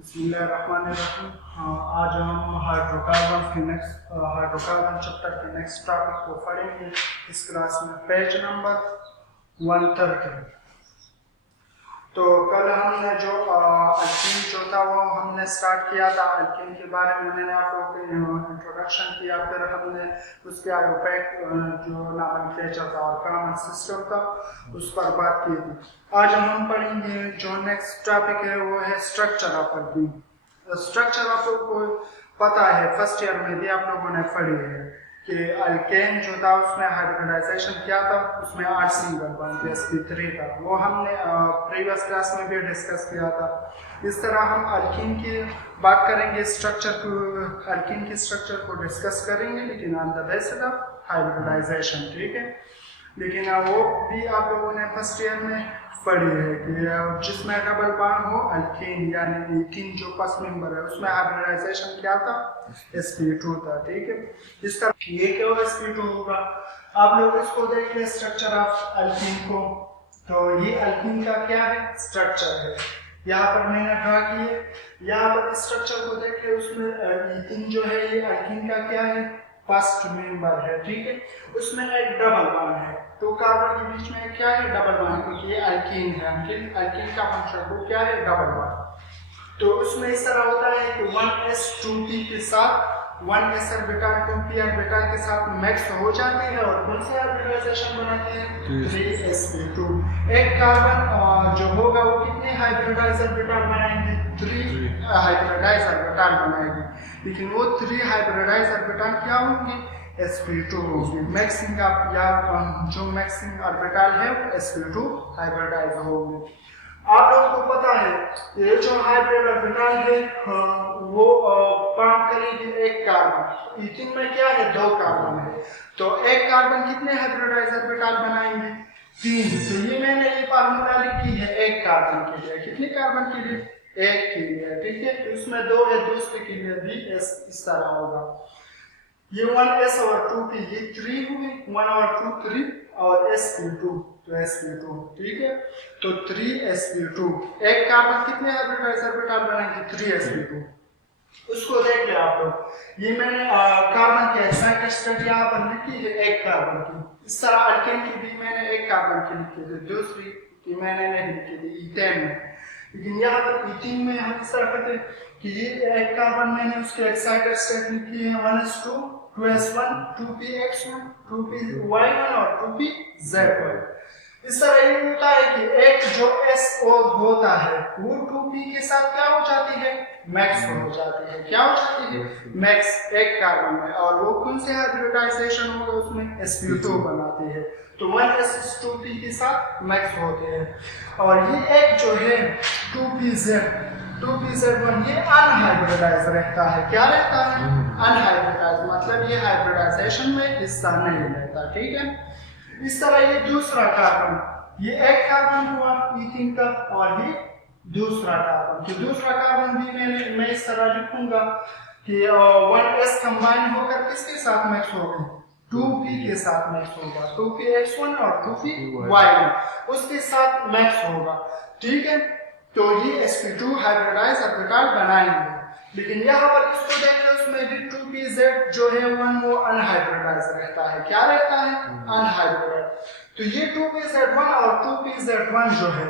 बिस्मिल्लाहिर्रहमानिर्रहीम। आज हम हाइड्रोकार्बन के हाइड्रोकार्बन चैप्टर के नेक्स्ट टॉपिक को पढ़ेंगे इस क्लास में, पेज नंबर 130। तो कल हमने जो अल्कीन जो था वो हमने स्टार्ट किया था। अल्कीन के बारे में मैंने आप लोगों को इंट्रोडक्शन किया, फिर हमने उसके आयोपैक जो नॉमेनक्लेचर था और कॉमन सिस्टम था उस पर बात की थी। आज हम पढ़ेंगे जो नेक्स्ट टॉपिक है वो है स्ट्रक्चर ऑफ अल्कीन। स्ट्रक्चर आप लोगों को पता है, फर्स्ट ईयर में भी आप लोगों ने पढ़ी है कि अल्केन जो था उसमें हाइब्रिडाइजेशन क्या था, उसमें 8 सिंगल बॉन्ड sp3 था। वो हमने प्रीवियस क्लास में भी डिस्कस किया था। इस तरह हम अल्कीन की बात करेंगे, स्ट्रक्चर को, अल्कीन की स्ट्रक्चर को डिस्कस करेंगे लेकिन on the basis of hybridization, ठीक है। लेकिन वो भी आप लोगों ने फर्स्ट ईयर में पढ़ी है कि जिसमें डबल बॉन्ड हो अल्कीन यानी ईथीन जो फर्स्ट मेंबर है उसमें हाइब्रिडाइजेशन क्या था, sp2 था, ठीक है। इस तरह ये क्यों sp2 होगा, आप लोग इसको देखिए स्ट्रक्चर ऑफ अल्कीन को। तो ये अल्कीन का क्या है, स्ट्रक्चर है। यहाँ पर मैंने ड्रा किए, यहाँ पर स्ट्रक्चर को देखिए, उसमें ईथीन जो है ये अल्कीन का क्या है, फर्स्ट मेंबर है, ठीक है। उसमें एक डबल बॉन्ड है, तो कार्बन के बीच में क्या है, डबल बॉन्ड, क्योंकि ये अल्कीन है। अल्कीन का फंक्शन वो क्या है, डबल बॉन्ड। तो उसमें इस तरह होता है कि 1s2p के साथ 1s ऑर्बिटल 2p ऑर्बिटल के साथ मैक्स हो जाते हैं और कौन से हाइब्रिडाइजेशन बनाते हैं, 3sp2। एक कार्बन जो होगा वो कितने हाइब्रिडाइज ऑर्बिटल बनाएंगे, 3 हाइब्रिडाइज ऑर्बिटल बनाएंगे। लेकिन वो 3 हाइब्रिडाइज ऑर्बिटल क्या होंगे, sp2 होंगे। मैक्सिंग ऑफ या जो मैक्सिंग ऑर्बिटल है वो sp2 हाइब्रिडाइज होंगे। आप लोगों को पता है ये जो हाइब्रिड ऑर्बिटल है वो काम करेगी एक कार्बन। ईथीन में क्या है, 2 कार्बन है, तो एक कार्बन कितने हाइब्रिडाइज ऑर्बिटल बनाएंगे, 3। तो ये मैंने ये फार्मूला लिखी है एक कार्बन के लिए, कितने कार्बन के लिए, एक के लिए, ठीक है। तो इसमें 2 है, दूसरे के लिए भी इस तरह होगा। ये 1s और 2p ये 3 हुए, 1 और 2 3 और sp2 तो sp2, ठीक है। तो 3sp2 एक कार्बन कितने हाइब्रिडाइज ऑर्बिटल बनाएंगे, 3sp2। उसको देख ले आप लोग। ये मैंने कार्बन की एक्साइटेड स्टेट यहाँ पर लिखी है एक कार्बन की। इस तरह अल्केन की भी मैंने एक कार्बन की लिखी थी, दूसरी की मैंने नहीं लिखी थी ईथेन में। लेकिन यहाँ पर ईथीन में हम इस तरह करते कि ये एक कार्बन मैंने उसकी एक्साइटेड स्टेट लिखी है 1s2 2s1 2px1 2py1 और 2pz1। इस तरह ये होता है कि एक जो SO होता है वो 2p के साथ क्या हो जाती है, मैक्स हो जाती है। क्या हो जाती है, मैक्स एक कार्बन में, और वो कौन से हाइब्रिडाइजेशन होगा उसमें, sp2 बनाती है। तो 1s 2p के साथ मैक्स होते हैं। और ये एक जो है 2pz1 ये अनहाइब्रिडाइज रहता है। क्या रहता है, अनहाइब्रिडाइज, मतलब ये हाइब्रिडाइजेशन में हिस्सा नहीं लेता, ठीक है। इस तरह ये दूसरा कार्बन, ये एक कार्बन हुआ ईथीन का और ये दूसरा कार्बन। कि दूसरा कार्बन भी मैं इस तरह लिखूंगा कि 1s कंबाइन होकर किसके साथ मैक्स होगा, 2p के साथ मैक्स होगा, 2px1 और 2py1 उसके साथ मैक्स होगा, ठीक है। तो ये sp2 हाइब्रिडाइज ऑर्बिटल बनाएंगे। लेकिन यहाँ पर इसको देखिए, उसमें भी 2pz जो है 1 वो अनहाइब्रिडाइज रहता है। क्या रहता है, अनहाइब्रिडाइज। तो ये 2pz1 और 2pz1 जो है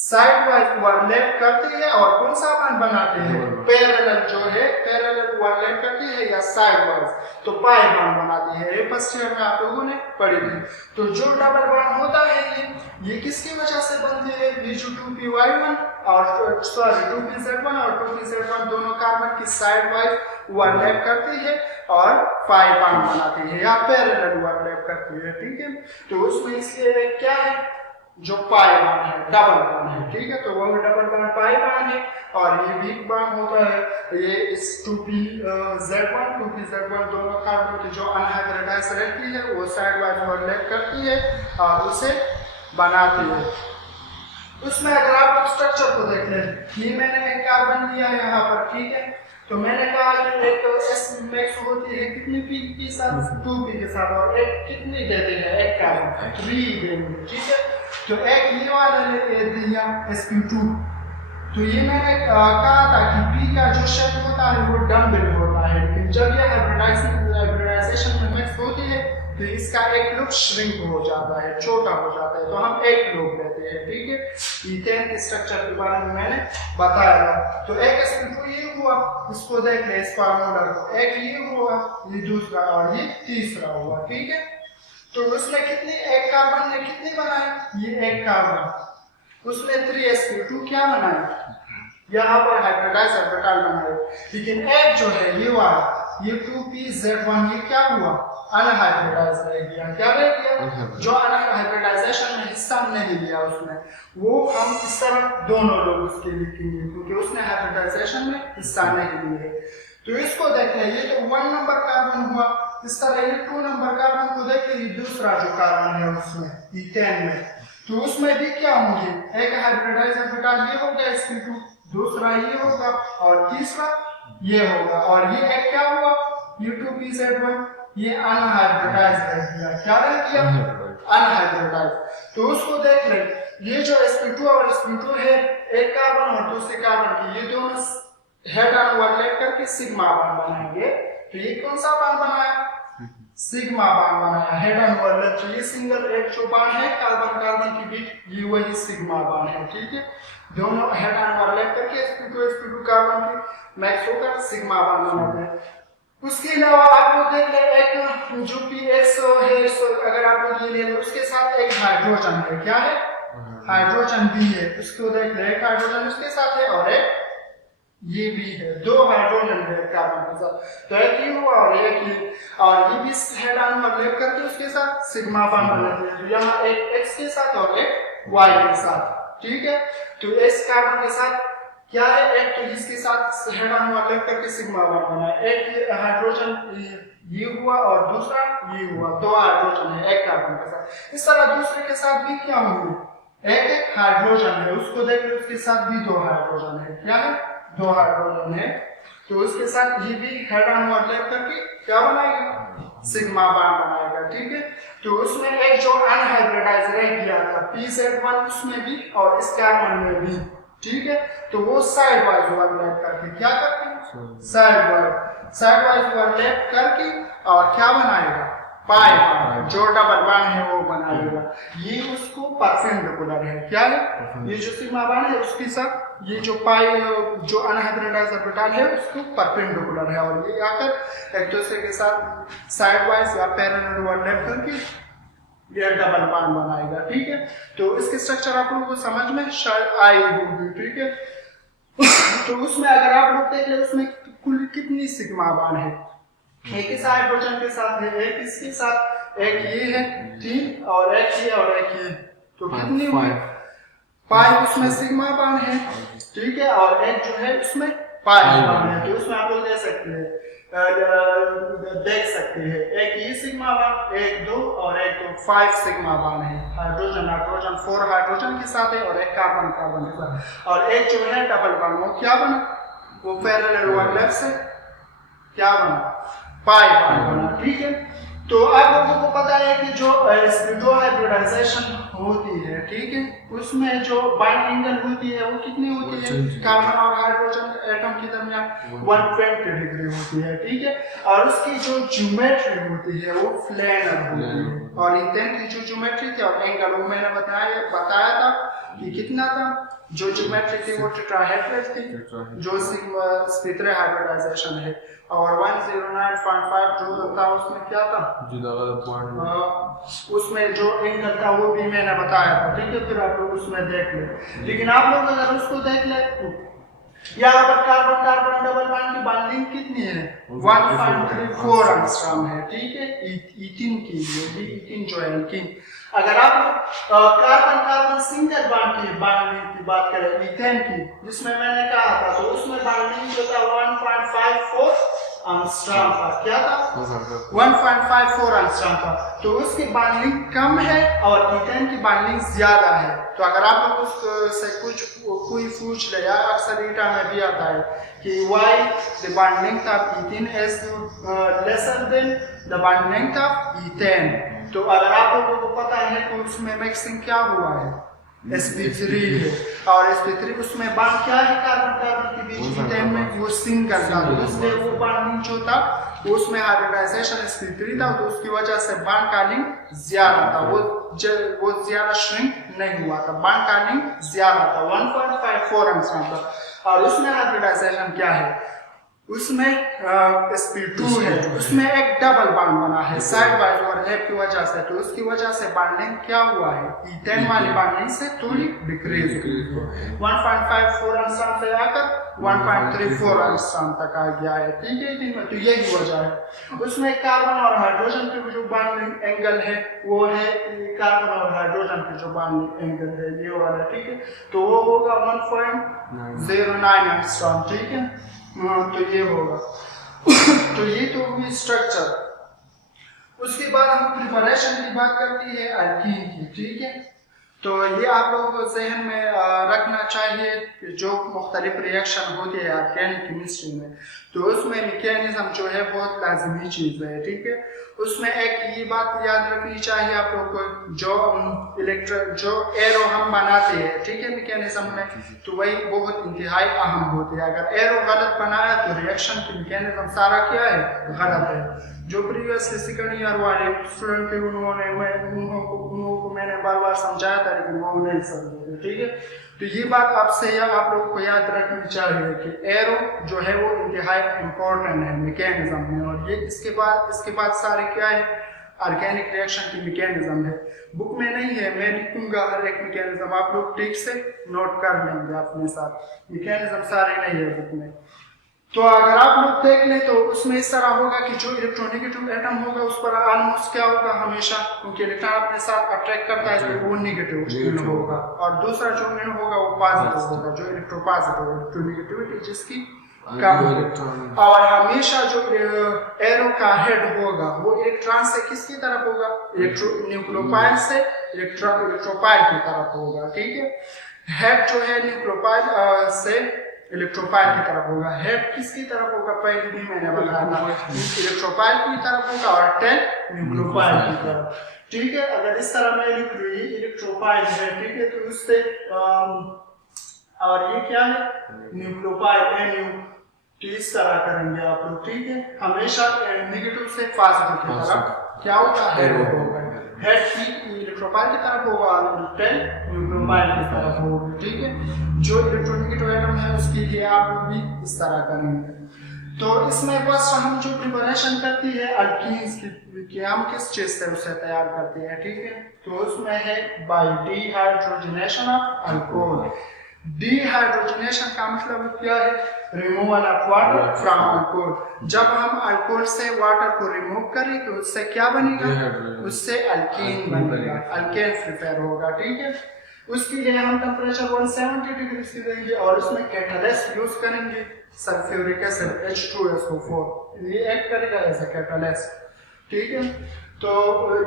साइड वाइज ओवरलैप करते हैं और कौन सा बॉन्ड बनाते हैं, पैरेलल जो है पैरेलल ओवरलैप करते हैं या साइड वाइज, तो पाई बॉन्ड बनाती है। ये फर्स्ट ईयर में आप लोगों ने पढ़ी थी। तो जो डबल बॉन्ड होता है ये किसकी वजह से बनते हैं, ये जो 2py1 और सॉरी 2pz1 और 2pz1 दोनों कार्बन की साइड वाइज ओवरलैप करती है और पाई बॉन्ड बनाती है या पैरेलल ओवरलैप करती है, ठीक है। तो उसमें इसलिए क्या है, जो पाई बॉन्ड है, डबल बॉन्ड है, ठीक है। तो वो डबल बॉन्ड पाई बॉन्ड है और ये वीक बॉन्ड होता है, ये इस 2pz1 2pz1 दोनों कार्बन की जो अनहाइब्रिडाइज रहती है वो साइड वाइज ओवरलैप करती है और उसे बनाती है। उसमें अगर आप स्ट्रक्चर को देख लें, ये मैंने एक कार्बन लिया है यहाँ पर, ठीक है। तो मैंने कहा कि एक तो s मैक्स होती है कितनी p के साथ, 2p के साथ, और एक कितनी देते हैं, एक कार्बन 3 देंगे, ठीक है। तो एक ये वाला ले दिया sp2, तो ये मैंने कहा था कि p जो शेल होता है वो डम्बल होता है, लेकिन जब ये हाइब्रिडाइजेशन में मिक्स होती है तो इसका एक लूप श्रिंक हो जाता है, छोटा हो जाता है, तो हम एक लूप लेते हैं। ठीक है, ईथेन के स्ट्रक्चर के बारे में मैंने बताया था। तो एक sp2 ये हुआ, इसको देख ले इस फार्मूला को, एक ये हुआ, ये दूसरा और ये तीसरा हुआ। ठीक है, तो उसमें कितनी, एक कार्बन ने कितनी बनाई, ये एक कार्बन, उसमें 3sp2 क्या बनाया, यहाँ पर हाइब्रिडाइज ऑर्बिटल बनाए। लेकिन एक जो है ये वाला, ये 2pz1, ये क्या हुआ, अनहाइब्रिडाइज रह गया। क्या रह गया, जो अनहाइब्रिडाइजेशन में हिस्सा नहीं लिया उसने, वो हम इस तरह दोनों लोग उसके लिखेंगे क्योंकि उसने हाइब्रिडाइजेशन में हिस्सा नहीं लिए। तो इसको देख ले, ये तो 1 नंबर कार्बन हुआ, इस तरह ये 2 नंबर कार्बन को देख ले, ये दूसरा जो कार्बन है उसमें ईथेन में, तो उसमें भी क्या होंगे, एक हाइब्रिडाइज ऑर्बिटल ये होगा sp2, दूसरा ये होगा और तीसरा ये होगा, और ये एक क्या हुआ, u2pz1, ये अनहाइब्रिडाइज रह गया। क्या रह गया, अनहाइब्रिडाइज। तो उसको देख ले, ये जो sp2 और sp2 है, एक कार्बन और दूसरे कार्बन की, ये दोनों हेड ऑन ओवरलैप करके सिग्मा बॉन्ड बनाएंगे। तो ये कौन सा बॉन्ड बनाया, सिग्मा बॉन्ड बनाया, हेड ऑन ओवरलैप। तो ये सिंगल एक जो बॉन्ड है कार्बन कार्बन के बीच, ये वही सिग्मा बॉन्ड है। ठीक है, दोनों हेड ऑन ओवरलैप करके sp2 कार्बन की मैक्स होकर सिग्मा बॉन्ड बनाते हैं। उसके अलावा आप लोग देख ले, एक जो px है, अगर आप लोग ये ले लो, उसके साथ एक हाइड्रोजन है, क्या है, हाइड्रोजन भी है, उसको देख ले, एक हाइड्रोजन उसके साथ है और एक ये भी है, 2 हाइड्रोजन है कार्बन के साथ। तो एक ये हुआ और एक ये, और ये भी हेड ऑन ओवरलैप करके उसके साथ सिग्मा बॉन्ड बनाते हैं। तो यहाँ एक x के साथ और एक y के साथ। ठीक है, तो इस कार्बन के साथ क्या है, एक तो इसके साथ हेड ऑन ओवरलैप करके सिग्मा बॉन्ड बना, एक हाइड्रोजन ये हुआ और दूसरा ये हुआ, 2 हाइड्रोजन है एक कार्बन के साथ। इस तरह दूसरे के साथ भी क्या होंगे, एक हाइड्रोजन है, उसको देख लो, उसके साथ भी 2 हाइड्रोजन है, क्या है, 2 हाइड्रोजन है। तो उसके साथ ये भी हेड ऑन ओवरलैप करके क्या बनाएगा, सिग्मा बॉन्ड बनाएगा। ठीक है, तो उसमें एक जो अनहाइब्रिडाइज रह गया था pz1, उसमें भी और इस कार्बन में भी। ठीक है, तो वो साइड वाइज ओवरलैप करके क्या करते हैं, साइड वाइज ओवरलैप करके और क्या बनाएगा, पाई बॉन्ड, जो डबल बॉन्ड है वो बनाएगा। ये उसको परपेंडिकुलर है, क्या है, ये जो सिग्मा बॉन्ड है उसके साथ ये जो पाई जो अनहाइब्रिडाइज ऑर्बिटल है उसको परपेंडिकुलर है, और ये आकर एक दूसरे के साथ साइड वाइज या पैरेलल ओवरलैप करके ये डबल बॉन्ड बनाएगा। ठीक है, तो इसके स्ट्रक्चर आप लोगों को समझ में शायद आई होगी। ठीक है, तो उसमें अगर आप लोग देख ले, उसमें कुल कितनी सिग्मा बॉन्ड है, एक इस हाइड्रोजन के साथ है, एक इसके साथ, एक ये है 3 और एक ये और एक ये, तो कितनी हुई, 5 उसमें सिग्मा बॉन्ड है। ठीक है, और एक जो है उसमें पाई बॉन्ड है। तो उसमें आप लोग देख सकते हैं एक ये सिग्मा बॉन्ड, एक 2 और एक 2, 5 सिग्मा बॉन्ड है, हाइड्रोजन 4 हाइड्रोजन के साथ है और एक कार्बन के साथ, और एक जो है डबल बॉन्ड, वो क्या बना, वो पैरेलल ओवरलैप से क्या बना, पाई बॉन्ड बना। ठीक है, तो आप लोगों को पता है कि जो sp2 हाइब्रिडाइजेशन होती है, ठीक है, उसमें जो बॉन्ड एंगल होती है वो कितनी होती है, कार्बन और हाइड्रोजन एटम के दरमियान 120 डिग्री होती है। ठीक है, और उसकी जो ज्योमेट्री होती है वो प्लेनर होती है, और ईथेन की जो ज्योमेट्री थी और एंगल वो मैंने बताया था कि कितना था, जो ज्योमेट्री थी वो टेट्राहेड्रल थी, जो sp3 हाइब्रिडाइजेशन है, और 109.5 जो था उसमें क्या था, उसमें जो एंगल था वो भी मैंने बताया था। ठीक है, फिर आप लोग उसमें देख ले। लेकिन आप लोग अगर उसको देख ले, यहाँ पर कार्बन कार्बन डबल बॉन्ड की बॉन्डिंग कितनी है, 1.34 एंगस्ट्रॉम है। ठीक है, ईथीन की लिए, ईथीन जो है ईथीन। अगर आप कार्बन कार्बन सिंगल बॉन्ड की बॉन्डिंग की बात करें ईथेन की, जिसमें मैंने कहा था, तो उसमें बॉन्डिंग जो था 1.54 एंगस्ट्रॉम था, क्या था, 1.54 एंगस्ट्रॉम था। तो उसकी बॉन्डिंग कम है और ईथेन की बॉन्डिंग ज्यादा है। तो अगर आप लोग उससे कोई पूछ ले, या अक्सर ईटा में भी आता है कि why the bond length of ethene is lesser than the bond length of ethane। तो अगर आप लोगों को पता है कि उसमें मिक्सिंग क्या हुआ है, sp3 है और sp3 उसमें बॉन्ड क्या है कार्बन कार्बन के बीच ईथेन में वो सिंगल था, तो इसलिए वो बॉन्डिंग जो था उसमें हाइब्रिडाइजेशन sp3 था, तो उसकी वजह से बॉन्ड का लिंक ज्यादा था, वो ज्यादा श्रिंक नहीं हुआ था, बॉन्ड का लिंक ज्यादा था 1.54 एंगस्ट्रॉम था। और उसमें हाइब्रिडाइजेशन क्या है, उसमें sp2 है, उसमें एक डबल बॉन्ड बना है साइड वाइज ओवरलैप की वजह से, तो उसकी वजह से बॉन्डिंग क्या हुआ है, ईथेन वाली बॉन्डिंग से थोड़ी डिक्रीज 1.54 एंगस्ट्रॉम से आकर 1.34 एंगस्ट्रॉम तक आ गया है, ठीक है। तो यही वजह है। उसमें कार्बन और हाइड्रोजन के जो बॉन्डिंग एंगल है वो है कार्बन और हाइड्रोजन के जो बॉन्डिंग एंगल है ये वाला, ठीक है, तो वो होगा 1.09 एंगस्ट्रॉम, ठीक है। तो ये होगा तो ये तो हुई स्ट्रक्चर। उसके बाद हम प्रिपरेशन की बात करती है अल्कीन की, ठीक है। तो ये आप लोगों को जहन में रखना चाहिए कि जो मुख्तलिफ रिएक्शन होती है ऑर्गेनिक केमिस्ट्री में, तो उसमें मैकेनिज्म जो है बहुत लाजमी चीज़ है, ठीक है। उसमें एक ये बात याद रखनी चाहिए आप लोगों को, जो एरो हम बनाते हैं, ठीक है, मैकेनिज्म में, तो वही बहुत इंतहाई अहम होती है। अगर एरो गलत बनाया तो रिएक्शन की मैकेनिज्म सारा क्या है, गलत है। जो प्रीवियसली सेकंड ईयर वाले स्टूडेंट थे उनको मैंने बार बार समझाया था, लेकिन वो नहीं समझे, ठीक है। तो ये बात आपसे या आप लोगों को याद रखनी चाहिए कि एरो जो है वो इंतहाई इम्पोर्टेंट है मैकेनिज्म में, और ये इसके बाद सारे क्या है, ऑर्गेनिक रिएक्शन की मैकेनिज्म है। बुक में नहीं है, मैं लिखूंगा हर एक मैकेनिज्म, आप लोग ठीक से नोट कर लेंगे अपने साथ, मैकेनिज्म सारे नहीं है बुक में। तो अगर आप लोग देख लें तो उसमें इस तरह होगा कि जो इलेक्ट्रोनेगेटिव एटम होगा उस पर ऑलमोस्ट क्या होगा, हमेशा क्योंकि इलेक्ट्रॉन अपने साथ अट्रैक्ट करता है तो वो नेगेटिव होगा, और दूसरा जो इलेक्ट्रॉन होगा वो पॉजिटिव होगा, जो इलेक्ट्रोपॉजिटिव इलेक्ट्रोनेगेटिविटी जिसकी कम। और हमेशा जो एरो का हेड होगा वो इलेक्ट्रॉन से किसकी तरफ होगा, न्यूक्लियोफाइल से इलेक्ट्रोफाइल की तरफ होगा, ठीक है। हेड जो है न्यूक्लियोफाइल से इलेक्ट्रोफाइल की तरफ होगा, हेड किसकी तरफ होगा, पहले भी मैंने बताया था, इलेक्ट्रोफाइल की तरफ होगा, और टेल न्यूक्लियोफाइल की तरफ, ठीक है। अगर इस तरह मैं लिख रही इलेक्ट्रोफाइल है, ठीक है, तो उससे और ये क्या है, न्यूक्लियोफाइल NU, तो इस तरह करेंगे आप लोग, ठीक है। हमेशा नेगेटिव से पॉजिटिव की तरफ क्या होगा, हेड होगा, हेड की इलेक्ट्रोफाइल की तरफ होगा और टेल न्यूक्लियोफाइल की तरफ होगा, ठीक है। जो इलेक्ट्रोनेगेटिव एटम है उसके लिए आप लोग भी इस तरह करेंगे। तो इसमें बस हम जो प्रिपरेशन करती है अल्कीन्स की हम किस चीज से उसे तैयार करते हैं, ठीक है। तो उसमें है by dehydrogenation of alcohol. Dehydrogenation का मतलब क्या है, removal of water from alcohol. जब हम अल्कोहल से वाटर को रिमूव करें तो उससे क्या बनेगा, उससे अल्कीन बनेगा, अल्केन प्रिपेयर होगा, ठीक है। उसके लिए हम टेम्परेचर 170 डिग्री से देंगे और उसमें कैटालिस्ट यूज करेंगे, सल्फ्यूरिक एसिड H2SO4, ये एक्ट करेगा एज अ कैटालिस्ट, ठीक है। तो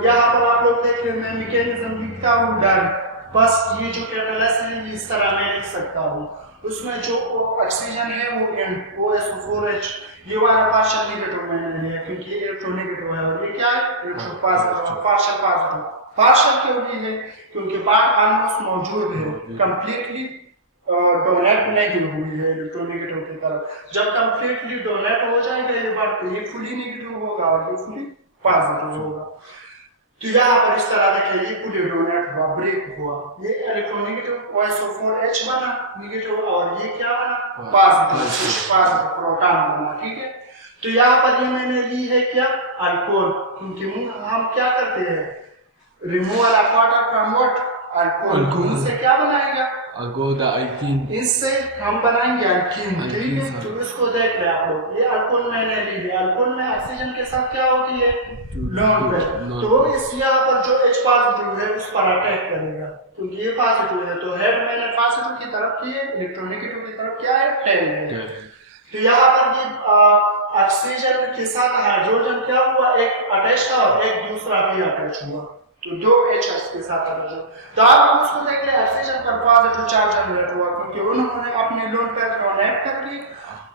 यहाँ पर आप लोग देखिए मैं मैकेनिज्म लिखता हूँ डायरेक्ट, बस ये जो कैटालिस्ट है इस तरह मैं लिख सकता हूँ। उसमें जो ऑक्सीजन है वो SO4H, ये वाला पार्शियल नेगेटिव मैंने लिया क्योंकि ये इलेक्ट्रोनेगेटिव है, और ये क्या है, इलेक्ट्रोपॉजिटिव, पार्शियल पॉजिटिव। पार्शियल क्यों भी है, क्योंकि बात ऑलमोस्ट मौजूद है, कंप्लीटली डोनेट नहीं हुई है इलेक्ट्रोनेगेटिव की तरफ। जब कंप्लीटली डोनेट हो जाएगा ये बात, तो ये फुली नेगेटिव होगा और ये फुली पॉजिटिव होगा। तो यहाँ पर इस तरह देखिए ये फुली डोनेट हुआ, ब्रेक हुआ, ये इलेक्ट्रोनेगेटिव SO4H बना नेगेटिव, और ये क्या बना, पॉजिटिव प्रोटॉन बना, ठीक है। तो यहाँ पर ये मैंने ली है क्या, अल्कोहल, क्योंकि हम क्या करते हैं, removal of water from what, alcohol से क्या बनाएगा, अल्कीन, इससे हम बनाएंगे अल्कीन, ठीक है। तो इसको देख रहे आप लोग, ये अल्कोहल मैंने ली है, अल्कोहल में ऑक्सीजन के साथ क्या होती है, लोन पेयर, तो इस यहाँ पर जो H पॉजिटिव है उस पर अटैक करेगा, क्योंकि ये पॉजिटिव है, तो हेड मैंने पॉजिटिव की तरफ की है, इलेक्ट्रोनेगेटिव की तरफ क्या है, टेल है। तो यहाँ पर ये ऑक्सीजन के साथ हाइड्रोजन क्या हुआ, एक अटैच था और एक दूसरा भी अटैच हुआ, तो दो H के साथ अटैच हुआ। तो आप उसको देख ले, ऑक्सीजन पर पॉजिटिव चार्ज जनरेट हुआ क्योंकि उन्होंने अपने लोन पेयर डोनेट कर दी,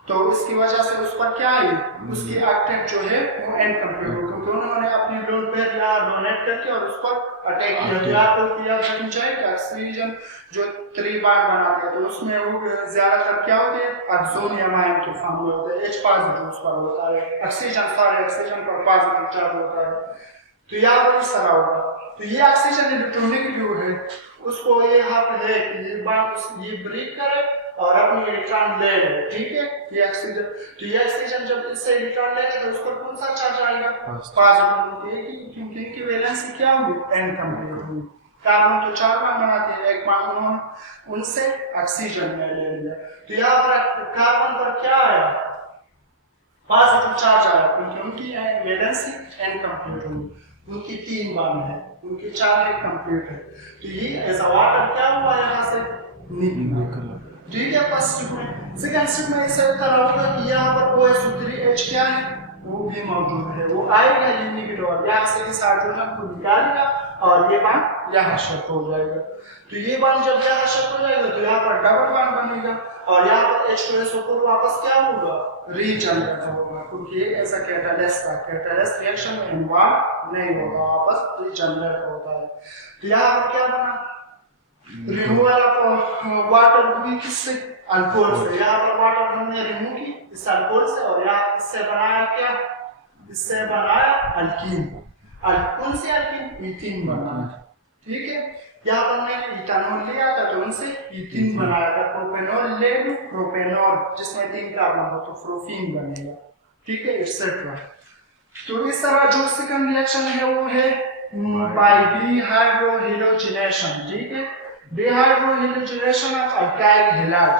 तो उसकी वजह से उस पर क्या है, उसकी ऑक्टेट जो है वो इनकम्प्लीट हो, तो उन्होंने अपनी लोन पेयर यहाँ डोनेट करके और उस पर अटैक किया। तो आपको क्लियर करनी चाहिए कि ऑक्सीजन जो 3 बॉन्ड बनाते हैं तो उसमें वो ज्यादातर क्या होते हैं, ऑक्सोनियम आयन के फॉर्म में होते हैं, H पॉजिटिव उस पर होता है, ऑक्सीजन पर पॉजिटिव चार्ज होता है। तो यहाँ पर इस तरह होगा। तो ये ऑक्सीजन इलेक्ट्रोनेगेटिव है, उसको ये हक है कि ये बॉन्ड ये ब्रेक करे और अपनी इलेक्ट्रॉन ले ले, ठीक है। ये ऑक्सीजन, तो ये ऑक्सीजन जब इससे इलेक्ट्रॉन लेगा तो उस पर कौन सा चार्ज आएगा, पॉजिटिव, क्योंकि इनकी वैलेंसी क्या होगी, एन कंप्लीट होगी। कार्बन तो 4 बॉन्ड बनाते हैं, एक बॉन्ड उन्होंने उनसे ऑक्सीजन में ले लिया। तो यहाँ पर कार्बन पर क्या आया, पॉजिटिव चार्ज आया, क्योंकि उनकी वैलेंसी एन कंप्लीट होगी। उनकी 3 बॉन्ड है, उनकी 4 है कंप्लीट है। तो ये एज अ वाटर क्या हुआ यहाँ से निकला, ठीक है। फर्स्ट स्टेप में, सेकंड स्टेप में ऐसा तरह होगा कि यहाँ पर OH3H क्या है, वो भी मौजूद है, वो आएगा ये नेगेटिव और यहाँ से इस हाइड्रोजन को निकालेगा और ये बॉन्ड यहाँ शिफ्ट हो जाएगा। तो ये बॉन्ड जब यहाँ शिफ्ट हो जाएगा तो यहाँ पर डबल बॉन्ड बनेगा और यहाँ पर H2SO को वापस क्या होगा, रीजनरेट होगा, क्योंकि ये ऐसा कैटालिस्ट था, कैटालिस्ट रिएक्शन में इन्वॉल्व नहीं होगा, वापस रीजनरेट होता है। तो यहाँ पर क्या बना, रिमूवल ऑफ वाटर भी किससे, अल्कोहल से। यहाँ पर वाटर हमने रिमूव की इस अल्कोहल से और यहाँ इससे बनाया क्या, इससे बनाया अल्कीन। कौन से अल्कीन, ईथीन बनाया, ठीक है। यहाँ पर मैंने इथानॉल लिया था तो उनसे ईथीन बनाया था। प्रोपेनॉल ले लो, प्रोपेनॉल जिसमें 3 कार्बन हो तो प्रोफीन बनेगा, ठीक है, एक्सेट्रा। तो इस तरह जो सेकंड रिएक्शन है वो है बाय डिहाइड्रोहेलोजिनेशन, ठीक है, डिहाइड्रोहेलोजिनेशन ऑफ अल्काइल हैलाइड।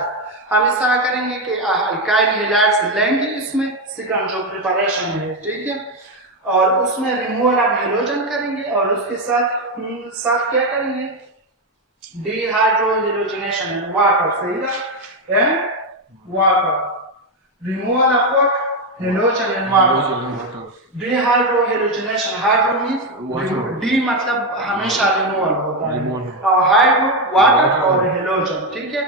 हम इस तरह करेंगे कि अल्काइल हैलाइड्स लेंगे इसमें, सेकंड जो प्रिपरेशन है, ठीक है, और उसमें रिमूवल ऑफ हेलोजन करेंगे और उसके साथ क्या करेंगे, डिहाइड्रोहेलोजिनेशन एंड वाटर, सही है, water, removal of what, halogen and water, dehydrohalogenation. Hydro means D मतलब हमेशा रिमूवल होता है और हाइड्रो वाटर और हेलोजन, ठीक है,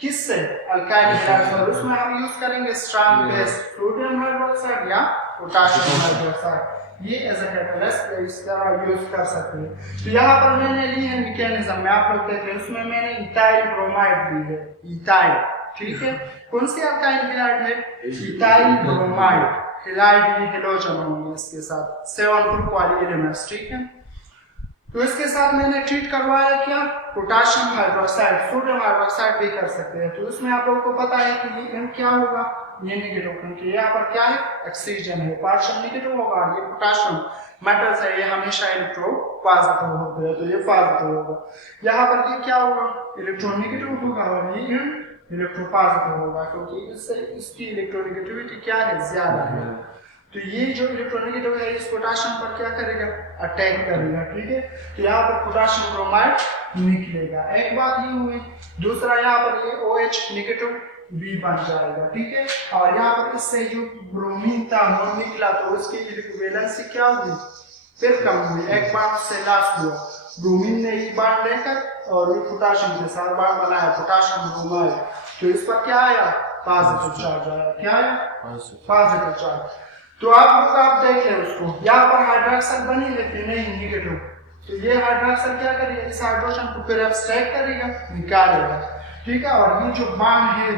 किससे, अल्काइल हैलाइड्स। और उसमें हम यूज करेंगे स्ट्रॉन्ग बेस, सोडियम हाइड्रोक्साइड या पोटेशियम हाइड्रोक्साइड, ये एज अ कैटालिस्ट इस तरह यूज कर सकते हैं। तो यहाँ पर मैंने ली है मैकेनिज्म में, आप लोग देख रहे हैं, उसमें मैंने इथाइल ब्रोमाइड ली है, इथाइल, ठीक है। कौन सी अल्काइल हैलाइड है, इथाइल ब्रोमाइड, हैलाइड भी हेलोजन होंगे इसके साथ, 7 ग्रुप वाले एलिमेंट्स, ठीक है। तो इसके साथ मैंने ट्रीट करवाया क्या, पोटेशियम हाइड्रोक्साइड, सोडियम हाइड्रोक्साइड भी कर सकते हैं। तो उसमें आप लोगों को पता है कि ये क्या होगा, ये नेगेटिव, क्योंकि यहाँ पर क्या है, ऑक्सीजन है, पार्शियल नेगेटिव होगा, ये पोटेशियम मेटल्स है, ये हमेशा इलेक्ट्रो पॉजिटिव होते हैं, तो ये पॉजिटिव होगा। यहाँ पर ये क्या होगा, इलेक्ट्रॉन नेगेटिव होगा और ये इलेक्ट्रो पॉजिटिव होगा, क्योंकि इससे इसकी इलेक्ट्रोनेगेटिविटी क्या है, ज्यादा है। तो ये जो इलेक्ट्रोनेगेटिव है इस पोटेशियम पर क्या करेगा, अटैक करेगा, ठीक है। तो यहाँ पर पोटेशियम ब्रोमाइड निकलेगा, एक बात ये हुई। दूसरा यहाँ पर ये OH नेगेटिव भी बन जाएगा, ठीक है। और यहाँ पर इससे जो ब्रोमीन था वो निकला तो उसकी वैलेंसी क्या हुई, फिर कम हुई, एक बार से लास्ट हुआ। ब्रोमीन ने ये बांड लेकर और ये पोटेशियम के साथ बांड बनाया, पोटेशियम ब्रोमाइड, तो इस पर क्या आया, पॉजिटिव चार्ज आया, क्या आया, पॉजिटिव चार्ज। तो आप देख ले उसको, यहाँ पर हाइड्रोक्साइड बनी लेकिन नहीं नेगेटिव, तो ये हाइड्रोक्साइड क्या करेगा, इस हाइड्रोजन को फिर एब्स्ट्रैक्ट करेगा, निकालेगा, ठीक है। और ये जो बॉन्ड है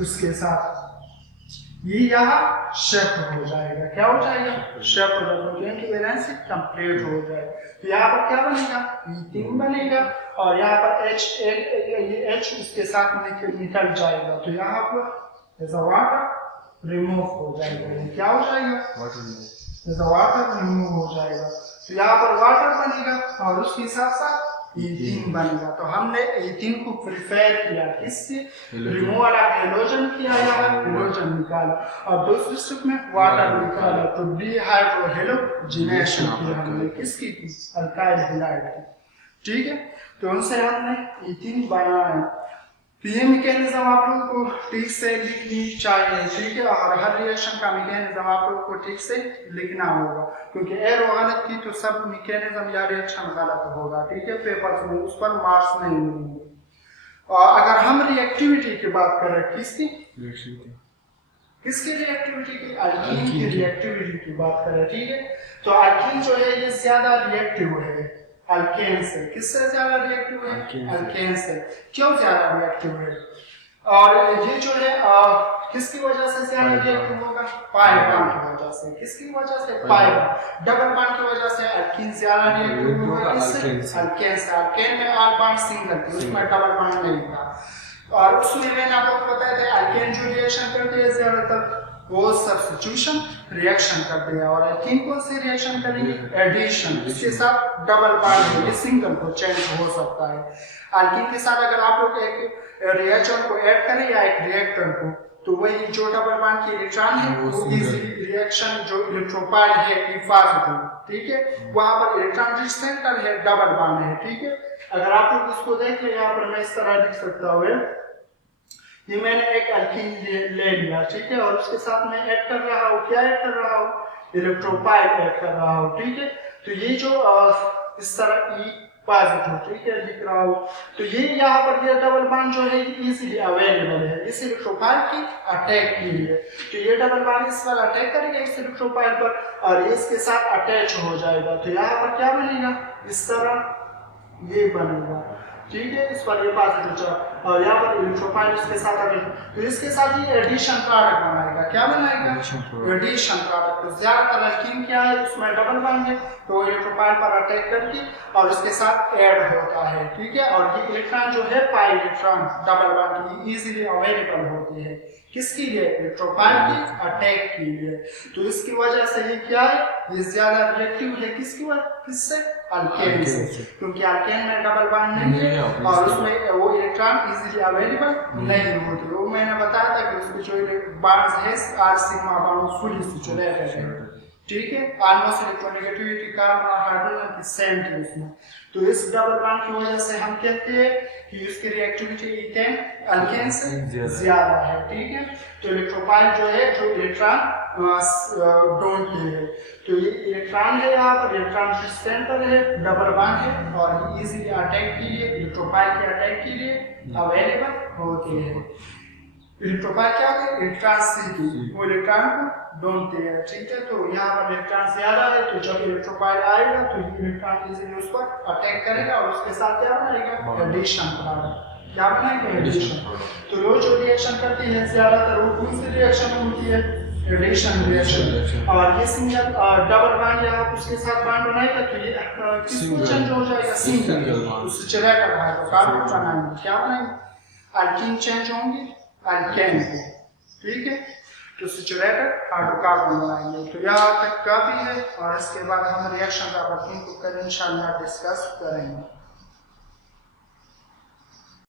उसके साथ ये यहाँ शिफ्ट हो जाएगा, क्या हो जाएगा, शिफ्ट हो जाएगा, क्योंकि इनकी वैलेंसी कंप्लीट हो जाएगा। तो यहाँ पर क्या बनेगा, ईथीन बनेगा और यहाँ पर H उसके साथ निकल जाएगा, तो यहाँ पर ऐसा वाटर रिमूव हो जाएगा, क्या हो जाएगा, वाटर रिमूव हो जाएगा। तो यहाँ पर वाटर बनेगा और उसके साथ साथ ईथीन बनेगा। तो हमने ईथीन को प्रिपेयर किया, किससे, रिमूवल ऑफ हेलोजन किया, यहाँ हेलोजन निकाला और दूसरे स्टेप में वाटर निकाला, तो डिहाइड्रोहेलोजिनेशन किया हमने, किसकी, अल्काइल हैलाइड की, ठीक है। तो उनसे हमने ईथीन बनाया। तो ये मैकेनिज्म आप लोगों को ठीक से लिखनी चाहिए, ठीक है, और हर रिएक्शन का मैकेनिज्म आप लोगों को ठीक से लिखना होगा, क्योंकि एरो गलत की तो सब मैकेनिज्म या रिएक्शन गलत होगा, ठीक है, पेपर्स में उस पर मार्क्स नहीं मिलेंगे। और अगर हम रिएक्टिविटी की बात करें, किसकी, किसकी रिएक्टिविटी की? अल्कीन की रिएक्टिविटी की बात करें, ठीक है। तो अल्कीन जो है ये ज्यादा रिएक्टिव है अल्केन से। किससे ज्यादा रिएक्टिव है? अल्केन से। क्यों ज्यादा रिएक्टिव है? और ये जो है किसकी वजह से ज्यादा रिएक्टिव होगा? पाई बॉन्ड की वजह से। किसकी वजह से? Pi bond. डबल बॉन्ड की वजह से अल्कीन ज्यादा रिएक्टिव होगा। किससे? अल्केन से। अल्केन में आर बॉन्ड सिंगल थी, उसमें डबल बॉन्ड नहीं था। और उसमें मैंने आपको बताया था अल्केन जो रिएक्शन करती है ज्यादातर वो सब्स्टिट्यूशन रिएक्शन करते हैं। और अल्कीन कौन सी रिएक्शन करेंगे? एडिशन। इसके साथ डबल बॉन्ड है, सिंगल को चेंज हो सकता है। अल्कीन के साथ अगर आप लोग एक रिएक्शन को ऐड करें या एक रिएक्टर को, तो वही जो डबल बॉन्ड की इलेक्ट्रॉन है वो इजीली रिएक्शन जो इलेक्ट्रोपाइल है हिफाजत, ठीक है, वहां पर इलेक्ट्रॉन रिच सेंटर है, डबल बॉन्ड है, ठीक है। अगर आप लोग इसको देख ले, यहाँ पर मैं इस तरह लिख सकता हूँ, ये मैंने एक अल्कीन ले लिया, ठीक है, और उसके साथ मैं ऐड कर रहा हूँ, क्या ऐड कर रहा हूँ? इलेक्ट्रोपाइल ऐड कर रहा हूँ, ठीक है। तो ये जो इस तरह ई पॉजिटिव, ठीक है, लिख रहा हूँ। तो ये यहाँ पर ये डबल बॉन्ड जो है इजीली अवेलेबल है इस इलेक्ट्रोपाइल की अटैक के लिए। तो ये डबल बॉन्ड इस पर अटैक करेगा इस इलेक्ट्रोपाइल पर और ये इसके साथ अटैच हो जाएगा। तो यहाँ पर क्या बनेगा? इस तरह ये बनेगा, ठीक है, इस पर ये पॉजिटिव चार्ज और यहाँ पर इलेक्ट्रोपाइल इसके साथ अटैच। तो इसके साथ ये एडिशन प्रोडक्ट बनाएगा। क्या बनाएगा? Addition product. तो ज्यादातर अल्कीन क्या है, उसमें डबल बॉन्ड है, तो इलेक्ट्रोपाइल पर अटैक करके और उसके साथ ऐड होता है, ठीक है। और ये इलेक्ट्रॉन जो है पाई इलेक्ट्रॉन डबल बॉन्ड की इजीली अवेलेबल होते हैं। किसके लिए? इलेक्ट्रोपाइल की अटैक के लिए। तो इसकी वजह से ये क्या है, ये ज्यादा रिएक्टिव है। किसकी वजह? किससे? अल्केन से। क्योंकि अल्केन में डबल बॉन्ड नहीं है और उसमें वो इलेक्ट्रॉन इजीली अवेलेबल नहीं होते। वो मैंने बताया था कि उसके जो बॉन्ड्स है are sigma bond fully saturated है, ठीक है। ऑलमोस्ट इलेक्ट्रोनेगेटिविटी कार्बन और हाइड्रोजन की सेम थी उसमें। तो इस डबल बॉन्ड की वजह से हम कहते हैं कि उसकी रिएक्टिविटी इथेन अल्केन से ज्यादा है, ठीक है। तो इलेक्ट्रोपाइल जो है जो इलेक्ट्रॉन ढूंढते हैं, तो ये इलेक्ट्रॉन है, यहाँ पर इलेक्ट्रॉन सेंटर है, डबल बॉन्ड है और इजीली अटैक के लिए इलेक्ट्रोपाइल के अटैक के लिए अवेलेबल होते हैं। इलेक्ट्रोपाइल क्या होता है? इलेक्ट्रॉन सीधी, वो इलेक्ट्रॉन को ढूंढते हैं, ठीक है। तो यहाँ पर इलेक्ट्रॉन ज्यादा है, तो जब इलेक्ट्रोपाइल आएगा तो इलेक्ट्रॉन इजीली उस पर अटैक करेगा और उसके साथ क्या बनाएगा? Addition product. क्या बनाएगा? एडिशन। तो वो जो रिएक्शन करती है ज्यादातर वो कौन सी रिएक्शन होती है? Addition reaction. और ये सिंगल डबल बॉन्ड या उसके साथ बॉन्ड बनाएगा तो ये किसको चेंज हो जाएगा? सिंगल। उससे चलेगा कार्बन बनाएंगे, क्या बनाएंगे? अल्कीन चेंज होंगे अल्केन को, ठीक है। तो सैचुरेटेड हाइड्रोकार्बन बनाएंगे। तो यहाँ तक काफी है और इसके बाद हम रिएक्शन का वर्किंग को इंशाल्लाह डिस्कस करेंगे।